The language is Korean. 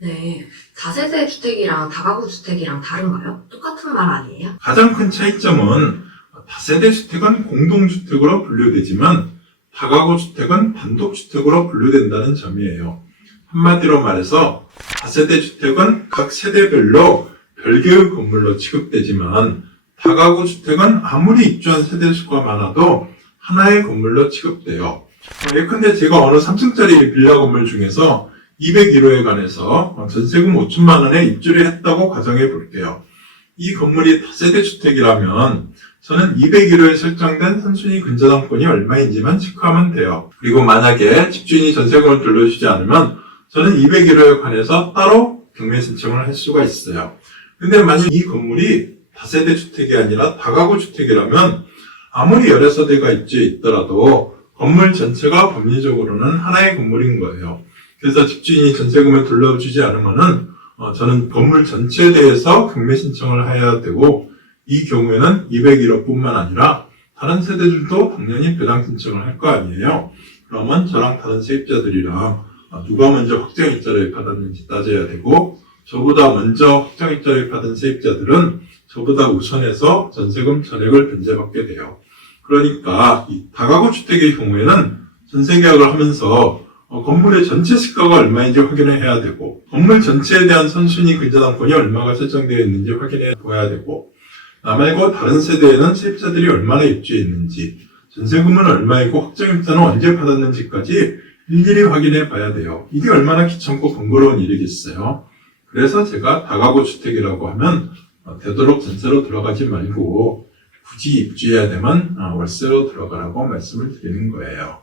네. 다세대 주택이랑 다가구 주택이랑 다른가요? 똑같은 말 아니에요? 가장 큰 차이점은 다세대 주택은 공동주택으로 분류되지만 다가구 주택은 단독주택으로 분류된다는 점이에요. 한마디로 말해서 다세대 주택은 각 세대별로 별개의 건물로 취급되지만 다가구 주택은 아무리 입주한 세대 수가 많아도 하나의 건물로 취급돼요. 어, 예컨대 제가 어느 3층짜리 빌라 건물 중에서 201호에 관해서 전세금 5천만 원에 입주를 했다고 가정해 볼게요. 이 건물이 다세대 주택이라면 저는 201호에 설정된 선순위 근저당권이 얼마인지만 체크하면 돼요. 그리고 만약에 집주인이 전세금을 돌려주지 않으면 저는 201호에 관해서 따로 경매 신청을 할 수가 있어요. 근데 만약 이 건물이 다세대 주택이 아니라 다가구 주택이라면 아무리 여러 세대가 입주해 있더라도 건물 전체가 법리적으로는 하나의 건물인 거예요. 그래서 집주인이 전세금을 돌려주지 않으면은 어, 저는 건물 전체에 대해서 경매 신청을 해야 되고 이 경우에는 201호뿐만 아니라 다른 세대들도 당연히 배당 신청을 할 거 아니에요. 그러면 저랑 다른 세입자들이랑 어, 누가 먼저 확정일자를 받았는지 따져야 되고 저보다 먼저 확정일자를 받은 세입자들은 저보다 우선해서 전세금 전액을 변제받게 돼요. 그러니까 이 다가구 주택의 경우에는 전세 계약을 하면서 어, 건물의 전체 시가가 얼마인지 확인을 해야 되고 건물 전체에 대한 선순위 근저당권이 얼마가 설정되어 있는지 확인해 보아야 되고 나 말고 다른 세대에는 세입자들이 얼마나 입주해 있는지 전세금은 얼마이고 확정일자는 언제 받았는지까지 일일이 확인해 봐야 돼요. 이게 얼마나 귀찮고 번거로운 일이겠어요. 그래서 제가 다가구 주택이라고 하면 어, 되도록 전세로 들어가지 말고 굳이 입주해야 되면 어, 월세로 들어가라고 말씀을 드리는 거예요.